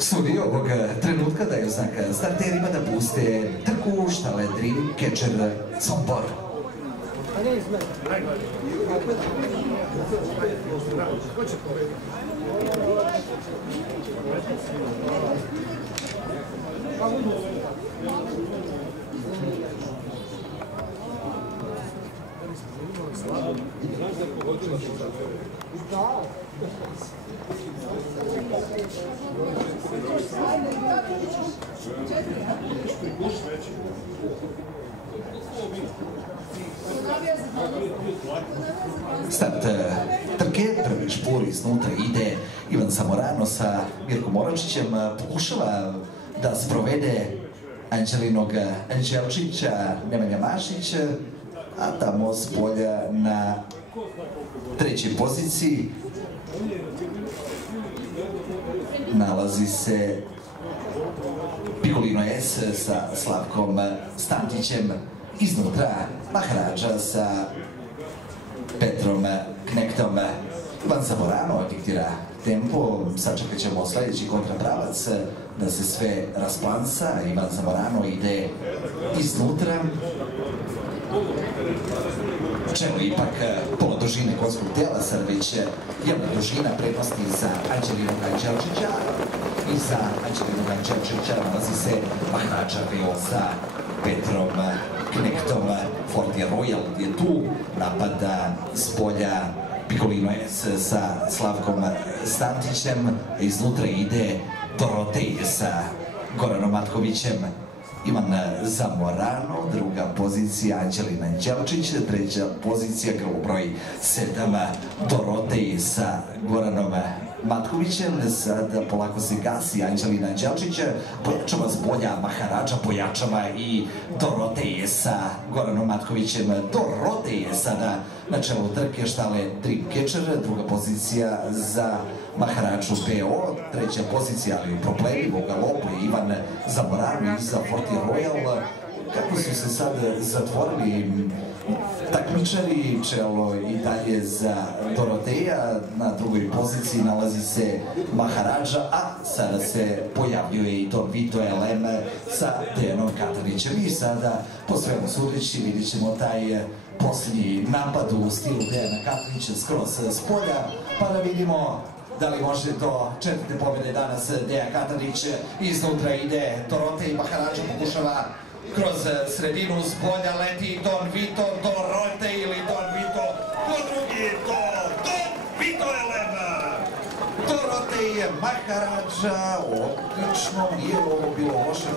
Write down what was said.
Sudi ovog trenutka daju znak starterima da puste trku štale Dreamcatcher Sombor. Start trke, prvi špor iznutra ide Ivan Zamorano sa Mirkom Moračićem, pokušava da sprovede Anđelinog Anđelčića, Nemanja Mašić, a tamo s polja na trećoj poziciji nalazi se Piccolino S sa Slavkom Stantićem, iznutra Maharađa sa Petrom Knektom. Ivan Zamorano diktira tempo, sačekat ćemo sledeći kontrapravac da se sve rasplansa. Ivan Zamorano ide iznutra. Čelo ipak pola dužine konjskog tela, sad već jedna dužina prednosti za Anđelinog Anđelčića. I za Anđelinog Anđelčića nalazi se Maharađa Veo sa Petrom Knektom. Forti Royal je tu, napada s polja Piccolino S sa Slavkom Stantićem, iznutra ide Dorotej sa Goranom Matkovićem. Ivan Zamorano, druga pozicija Anđelina Anđelčić, treća pozicija grlo broj 7 Dorotej sa Goranom Matkovićem. Sad polako se gasi Anđelina Anđelčić, pojačava s polja Maharađa, pojačava i Dorotej sa Goranom Matkovićem. Dorotej je sada na čelu trke štale Dreamcatcher, druga pozicija za Maharađu PO, treća pozicija, ali problemi u galopu je Ivan Zamorano i za Forti Royal. Kako su se sad zatvorili takmičari, čelo i dalje za Doroteja, na drugoj poziciji nalazi se Maharađa, a sada se pojavljuje i to Vito LM sa Dejanom Katanićem. I sada, po svemu sudeći, vidjet ćemo taj posljednji napad u stilu Dejana Katanića skroz s polja, pa da vidimo da li može do četvrte pobjede danas Dejan Katanić. Iznutra ide Dorotej, Maharađa pokušava kroz sredinu s polja, leti Don Vito, Dorotej ili Don Vito, ko drugi to, Don Vito LM. Dorotej, Maharađa, odlično, nije ovo bilo loše.